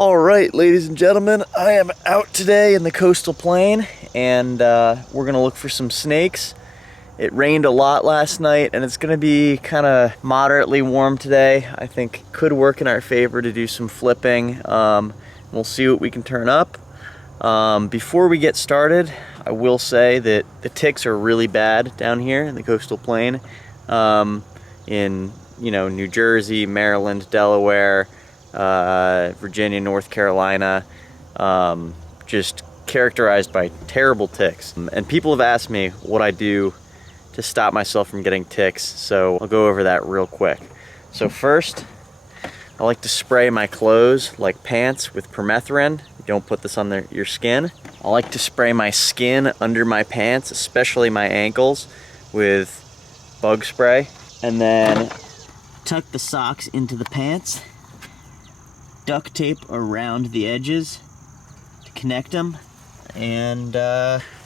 All right, ladies and gentlemen, I am out today in the coastal plain, and we're gonna look for some snakes. It rained a lot last night, and it's gonna be kind of moderately warm today. I think it could work in our favor to do some flipping. We'll see what we can turn up. Before we get started, I will say that the ticks are really bad down here in the coastal plain. In New Jersey, Maryland, Delaware, Virginia, North Carolina, just characterized by terrible ticks. And people have asked me what I do to stop myself from getting ticks, so I'll go over that real quick. So first, I like to spray my clothes, like pants, with permethrin. You don't put this on your skin. I like to spray my skin under my pants, especially my ankles, with bug spray. And then tuck the socks into the pants. Duct tape around the edges to connect them, and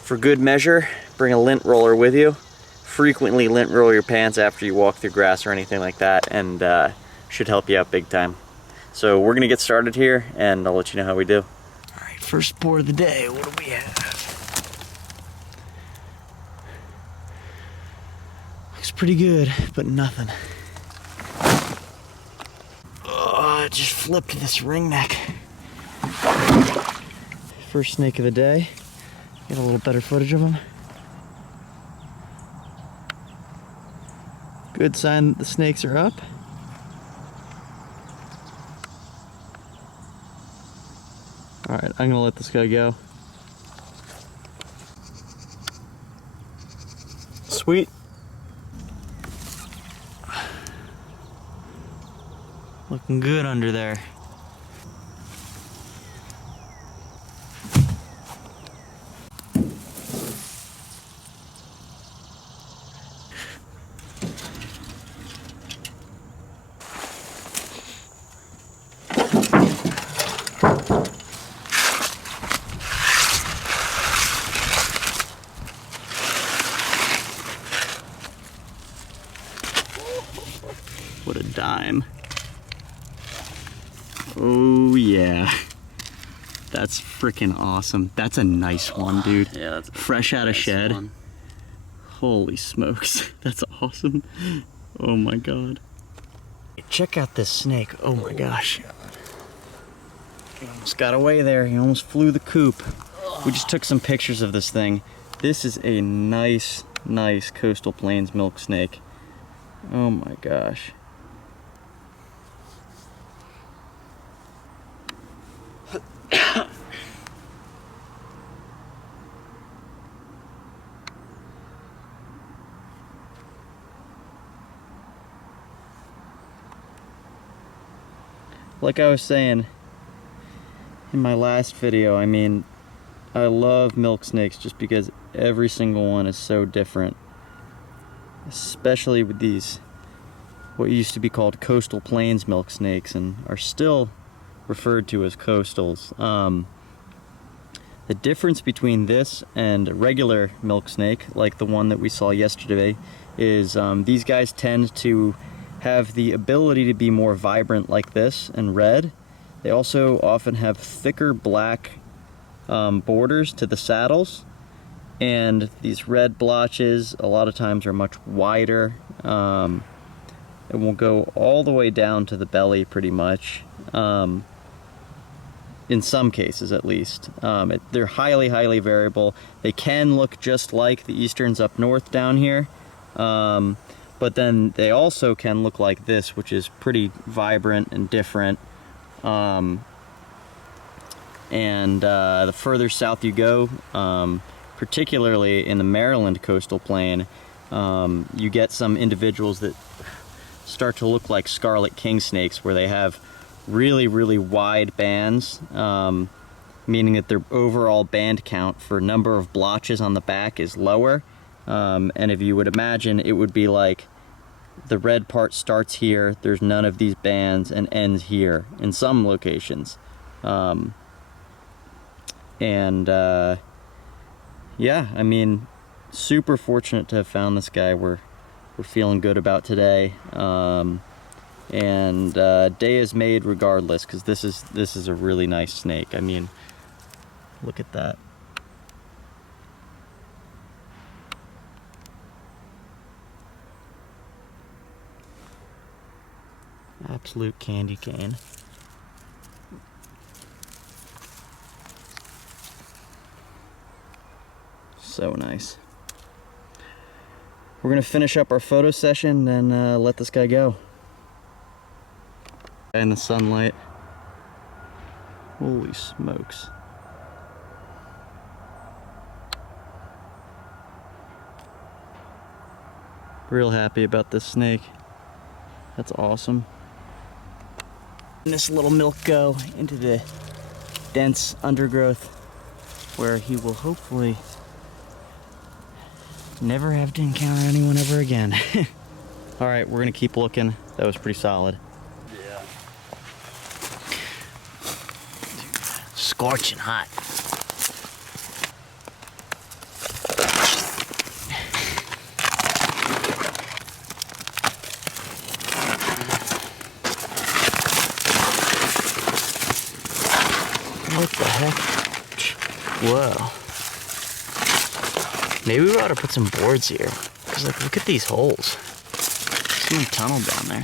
for good measure, bring a lint roller with you. Frequently lint roll your pants after you walk through grass or anything like that, and should help you out big time. So we're gonna get started here, and I'll let you know how we do. All right, first pour of the day. What do we have? Looks pretty good, but nothing. I just flipped this ringneck. First snake of the day. Get a little better footage of him. Good sign that the snakes are up. All right, I'm gonna let this guy go. Sweet. Looking good under there. What a dime. Oh yeah, that's freaking awesome. That's a nice one, dude. Yeah, that's fresh out of shed. One. Holy smokes, that's awesome. Oh my god. Check out this snake. Oh my gosh. He almost got away there. He almost flew the coop. We just took some pictures of this thing. This is a nice coastal plains milk snake. Oh my gosh. Like I was saying in my last video, I mean, I love milk snakes just because every single one is so different. Especially with these, what used to be called coastal plains milk snakes and are still referred to as coastals. The difference between this and a regular milk snake, like the one that we saw yesterday, is these guys tend to have the ability to be more vibrant like this and red. They also often have thicker black borders to the saddles, and these red blotches a lot of times are much wider. It will go all the way down to the belly pretty much, in some cases at least. They're highly variable. They can look just like the easterns up north down here, but then they also can look like this, which is pretty vibrant and different. The further south you go, particularly in the Maryland coastal plain, you get some individuals that start to look like scarlet king snakes, where they have really wide bands, meaning that their overall band count for number of blotches on the back is lower. And if you would imagine, it would be like the red part starts here, there's none of these bands, and ends here in some locations. Yeah, I mean, super fortunate to have found this guy we're feeling good about today. And day is made regardless, because this is a really nice snake. I mean, look at that. Absolute candy cane. So nice. We're gonna finish up our photo session and let this guy go. In the sunlight. Holy smokes. Real happy about this snake. That's awesome. And this little milk go into the dense undergrowth where he will hopefully never have to encounter anyone ever again. All right, we're gonna keep looking. That was pretty solid. Yeah. Scorching hot. What the heck? Whoa. Maybe we ought to put some boards here. Cause like, look at these holes. Someone tunneled down there.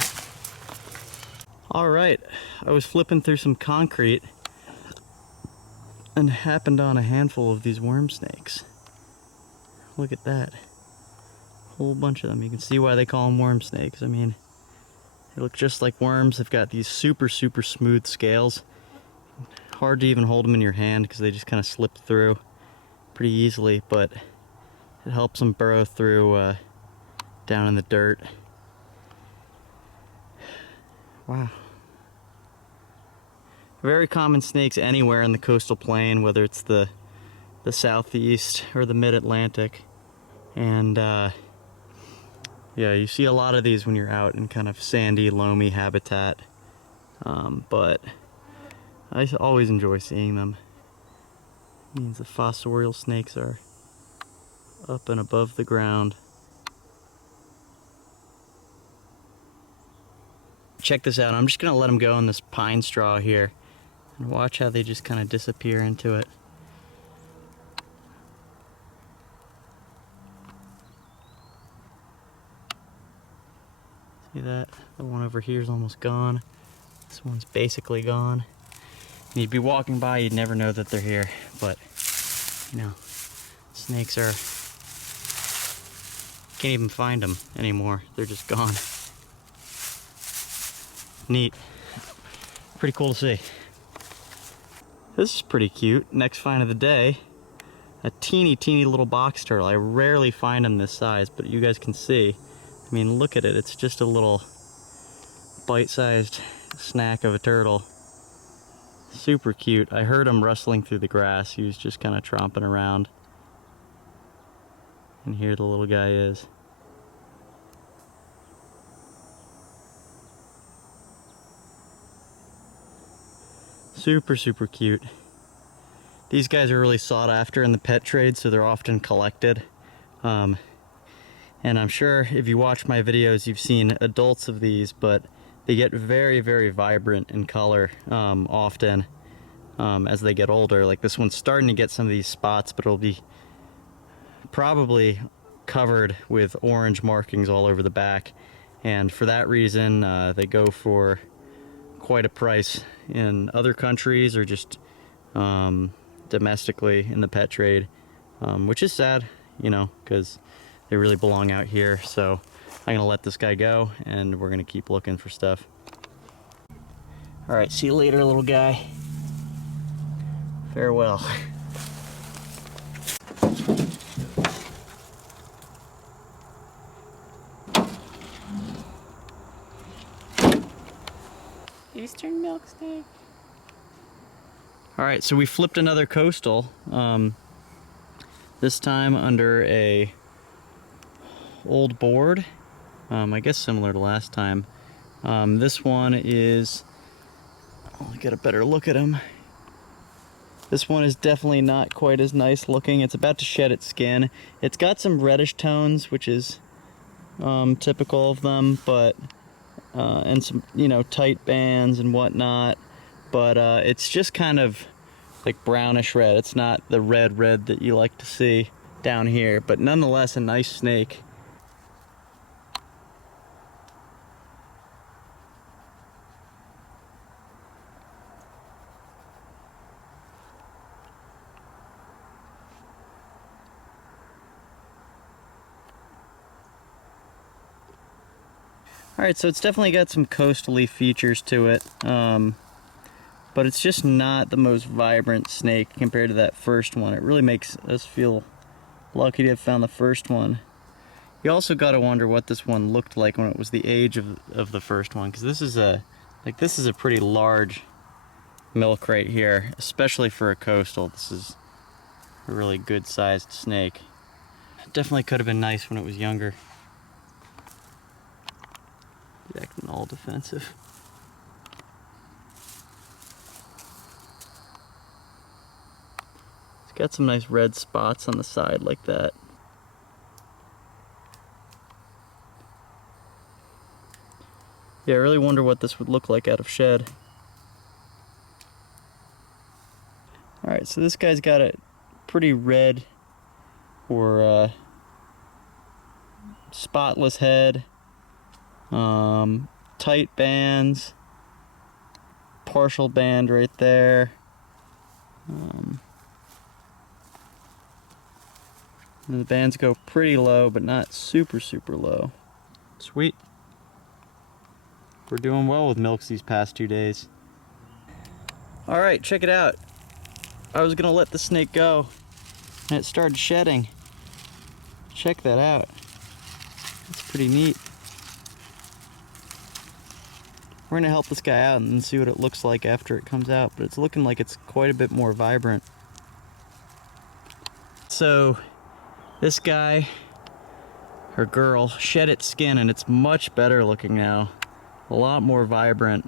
All right, I was flipping through some concrete and happened on a handful of these worm snakes. Look at that. Whole bunch of them. You can see why they call them worm snakes. I mean, they look just like worms. They've got these super smooth scales. Hard to even hold them in your hand because they just kind of slip through pretty easily, but it helps them burrow through down in the dirt. Wow. Very common snakes anywhere in the coastal plain, whether it's the southeast or the mid-Atlantic. And yeah, you see a lot of these when you're out in kind of sandy, loamy habitat. But I always enjoy seeing them. It means the fossorial snakes are up and above the ground. Check this out. I'm just gonna let them go in this pine straw here and watch how they just kind of disappear into it. See that? The one over here is almost gone. This one's basically gone. And you'd be walking by, you'd never know that they're here, but you know, snakes are, can't even find them anymore. They're just gone. Neat. Pretty cool to see. This is pretty cute. Next find of the day, a teeny little box turtle. I rarely find them this size, but you guys can see. I mean, look at it. It's just a little bite-sized snack of a turtle. Super cute. I heard him rustling through the grass. He was just kind of tromping around. And here the little guy is. Super cute. These guys are really sought after in the pet trade, so they're often collected. And I'm sure if you watch my videos, you've seen adults of these, but they get very vibrant in color often as they get older. Like this one's starting to get some of these spots, but it'll be probably covered with orange markings all over the back. And for that reason, they go for quite a price in other countries or just domestically in the pet trade, which is sad, you know, because they really belong out here. So I'm gonna let this guy go and we're gonna keep looking for stuff. All right, see you later, little guy. Farewell. Eastern milk snake. All right, so we flipped another coastal, this time under a old board, I guess similar to last time. This one is, I'll get a better look at him. This one is definitely not quite as nice looking. It's about to shed its skin. It's got some reddish tones, which is typical of them, but and some, you know, tight bands and whatnot, but it's just kind of like brownish red. It's not the red that you like to see down here, but nonetheless a nice snake. Alright, so it's definitely got some coastal-y features to it, but it's just not the most vibrant snake compared to that first one. It really makes us feel lucky to have found the first one. You also got to wonder what this one looked like when it was the age of the first one, because this is a pretty large milk right here, especially for a coastal. This is a really good-sized snake. It definitely could have been nice when it was younger. He's acting all defensive. It's got some nice red spots on the side like that. Yeah, I really wonder what this would look like out of shed. Alright, so this guy's got a pretty red or spotless head. Tight bands, partial band right there. And the bands go pretty low, but not super low. Sweet. We're doing well with milks these past 2 days. All right, check it out. I was gonna let the snake go, and it started shedding. Check that out. It's pretty neat. We're gonna help this guy out and see what it looks like after it comes out, but it's looking like it's quite a bit more vibrant. So this guy, or girl, shed its skin and it's much better looking now. A lot more vibrant.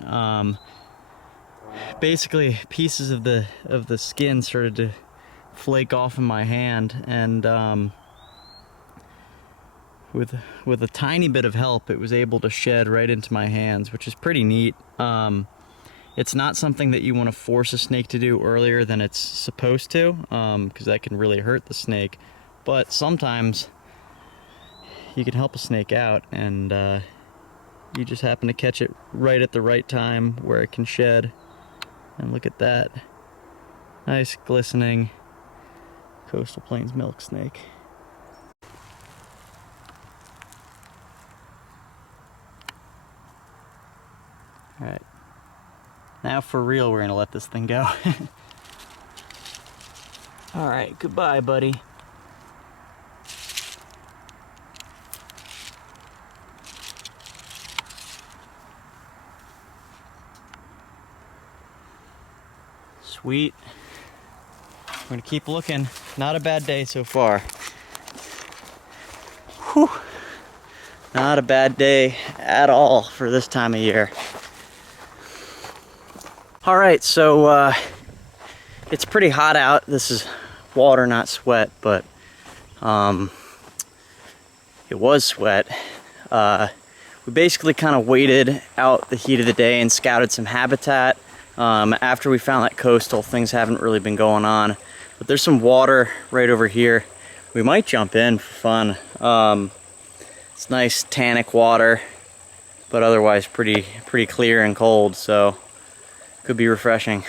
Basically pieces of the skin started to flake off in my hand, and with a tiny bit of help, it was able to shed right into my hands, which is pretty neat. It's not something that you want to force a snake to do earlier than it's supposed to, because that can really hurt the snake. But sometimes you can help a snake out, and you just happen to catch it right at the right time where it can shed. And look at that. Nice, glistening Coastal Plains milk snake. Alright, now for real we're gonna let this thing go. Alright, goodbye buddy. Sweet. We're gonna keep looking. Not a bad day so far. Whew. Not a bad day at all for this time of year. All right, so it's pretty hot out. This is water, not sweat, but it was sweat. We basically kind of waited out the heat of the day and scouted some habitat. After we found that coastal, things haven't really been going on, but there's some water right over here. We might jump in for fun. It's nice tannic water, but otherwise pretty clear and cold, so could be refreshing.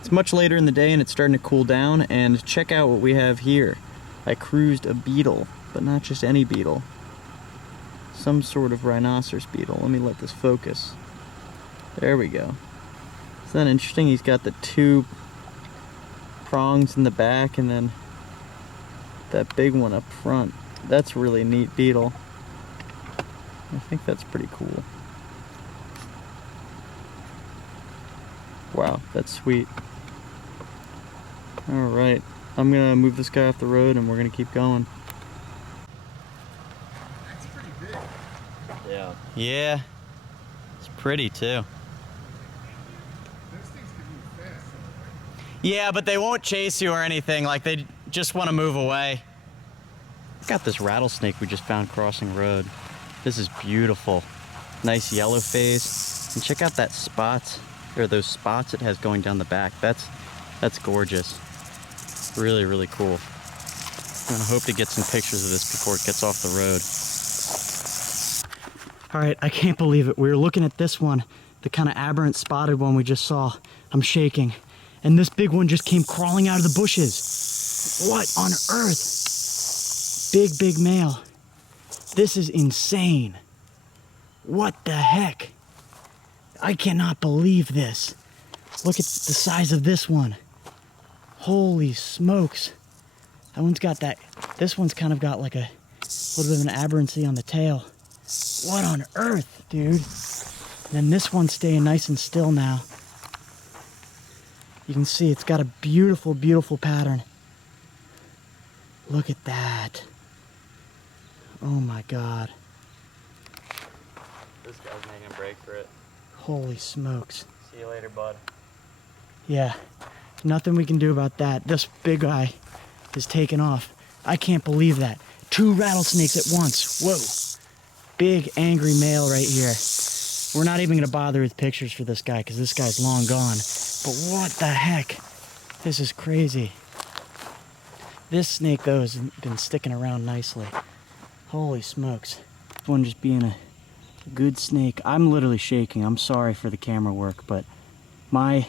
It's much later in the day and it's starting to cool down, and check out what we have here. I cruised a beetle, but not just any beetle. Some sort of rhinoceros beetle. Let me let this focus. There we go. Isn't that interesting? He's got the two prongs in the back and then that big one up front. That's a really neat beetle. I think that's pretty cool. Wow, that's sweet. Alright, I'm gonna move this guy off the road and we're gonna keep going. That's pretty big. Yeah. Yeah. It's pretty too. Those things can move fast, though, right? Yeah, but they won't chase you or anything. Like, they just want to move away. Got this rattlesnake we just found crossing road. This is beautiful. Nice yellow face. And check out that spots, or those spots it has going down the back. That's gorgeous. Really, really cool. I'm gonna hope to get some pictures of this before it gets off the road. All right, I can't believe it. We were looking at this one, the kind of aberrant spotted one we just saw. I'm shaking. And this big one just came crawling out of the bushes. What on earth? Big, big male. This is insane. What the heck? I cannot believe this. Look at the size of this one. Holy smokes. That one's got that, this one's kind of got like a little bit of an aberrancy on the tail. What on earth, dude? And then this one's staying nice and still now. You can see it's got a beautiful, beautiful pattern. Look at that. Oh my God. This guy's making a break for it. Holy smokes. See you later, bud. Yeah, nothing we can do about that. This big guy is taking off. I can't believe that. 2 rattlesnakes at once. Whoa. Big angry male right here. We're not even gonna bother with pictures for this guy because this guy's long gone. But what the heck? This is crazy. This snake though has been sticking around nicely. Holy smokes. This one just being a good snake. I'm literally shaking. I'm sorry for the camera work, but my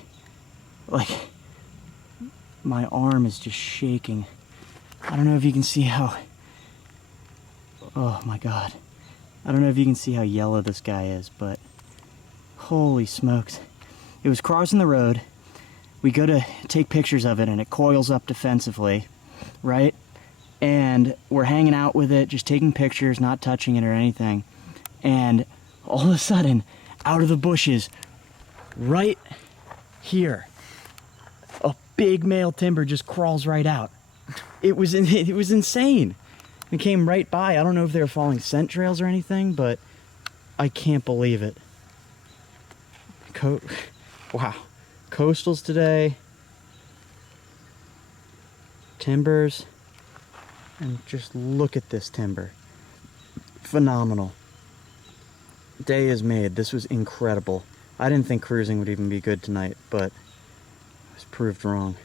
arm is just shaking. I don't know if you can see how, oh my God. I don't know if you can see how yellow this guy is, but holy smokes. It was crossing the road. We go to take pictures of it and it coils up defensively, right? And we're hanging out with it, just taking pictures, not touching it or anything. And all of a sudden, out of the bushes, right here, a big male timber just crawls right out. It was insane. It came right by. I don't know if they were following scent trails or anything, but I can't believe it. Wow. Coastals today. Timbers. And just look at this timber. Phenomenal. Day is made. This was incredible. I didn't think cruising would even be good tonight, but I was proved wrong.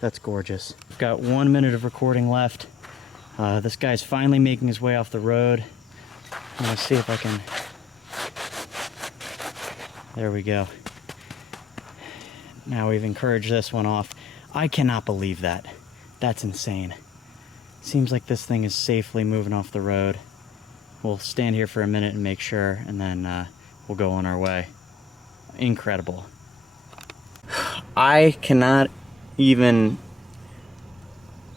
That's gorgeous. We've got 1 minute of recording left. This guy's finally making his way off the road. I'm gonna see if I can... There we go. Now we've encouraged this one off. I cannot believe that. That's insane. Seems like this thing is safely moving off the road. We'll stand here for a minute and make sure, and then we'll go on our way. Incredible. I cannot even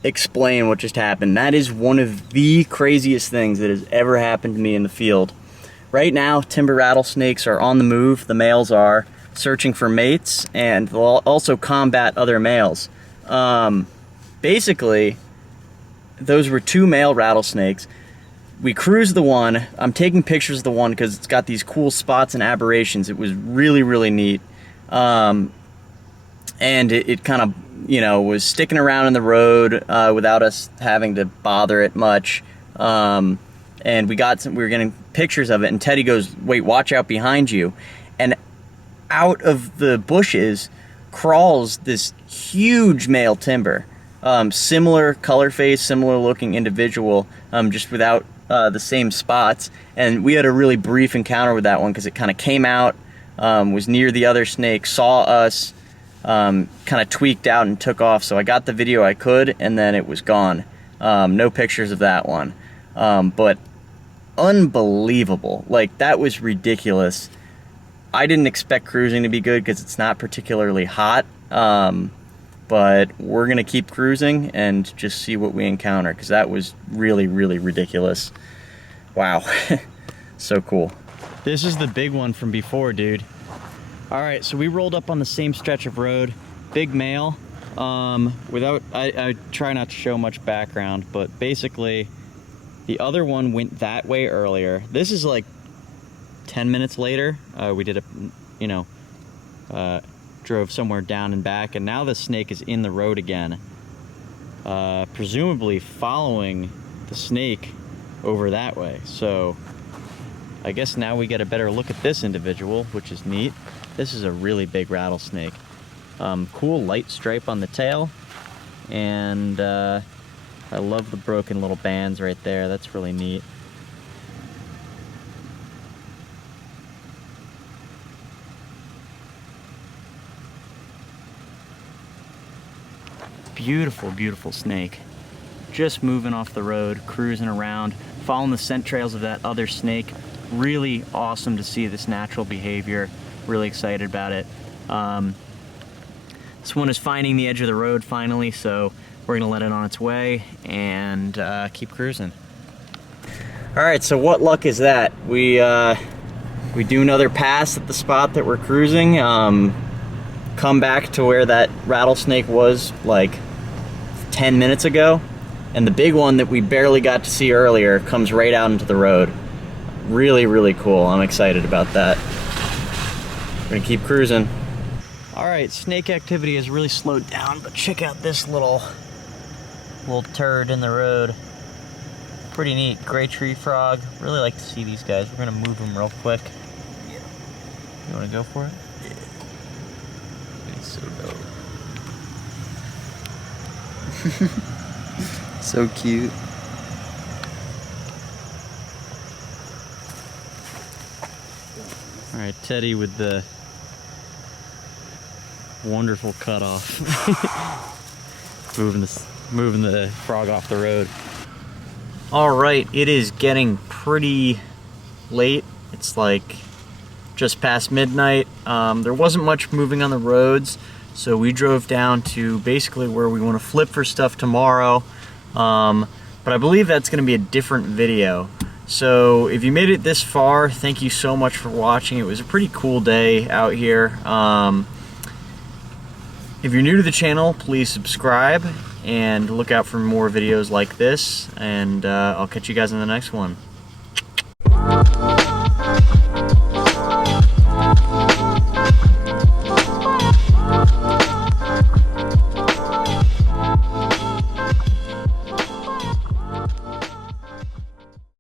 explain what just happened. That is one of the craziest things that has ever happened to me in the field. Right now, timber rattlesnakes are on the move. The males are searching for mates, and they'll also combat other males. Basically, those were 2 male rattlesnakes. We cruised the one. I'm taking pictures of the one because it's got these cool spots and aberrations. It was really, really neat. And it kind of, you know, was sticking around in the road without us having to bother it much. And we were getting pictures of it, and Teddy goes, "Wait, watch out behind you." And out of the bushes crawls this huge male timber. Similar color face, similar looking individual, just without the same spots. And we had a really brief encounter with that one because it kind of came out, was near the other snake, saw us, kind of tweaked out and took off. So I got the video I could, and then it was gone. No pictures of that one. But unbelievable. Like, that was ridiculous. I didn't expect cruising to be good because it's not particularly hot. But we're gonna keep cruising and just see what we encounter, because that was really, really ridiculous. Wow. So cool. This is the big one from before, dude. All right, so we rolled up on the same stretch of road. Big male. I try not to show much background, but basically the other one went that way earlier. This is like 10 minutes later. We did drove somewhere down and back, and now the snake is in the road again, presumably following the snake over that way. So I guess now we get a better look at this individual, which is neat. This is a really big rattlesnake. Cool light stripe on the tail, and I love the broken little bands right there. That's really neat. Beautiful, beautiful snake. Just moving off the road, cruising around, following the scent trails of that other snake. Really awesome to see this natural behavior. Really excited about it. This one is finding the edge of the road finally, so we're gonna let it on its way and keep cruising. All right, so what luck is that? We do another pass at the spot that we're cruising. Come back to where that rattlesnake was like 10 minutes ago, and the big one that we barely got to see earlier comes right out into the road. Really, really cool. I'm excited about that. We're gonna keep cruising. All right, snake activity has really slowed down, but check out this little turd in the road. Pretty neat. Gray tree frog. Really like to see these guys. We're gonna move them real quick. You wanna go for it? So dope. So cute. All right, Teddy with the wonderful cutoff. moving the frog off the road. All right, it is getting pretty late. It's like just past midnight. There wasn't much moving on the roads, so we drove down to basically where we want to flip for stuff tomorrow. But I believe that's going to be a different video. So if you made it this far, thank you so much for watching. It was a pretty cool day out here. If you're new to the channel, please subscribe and look out for more videos like this, and I'll catch you guys in the next one.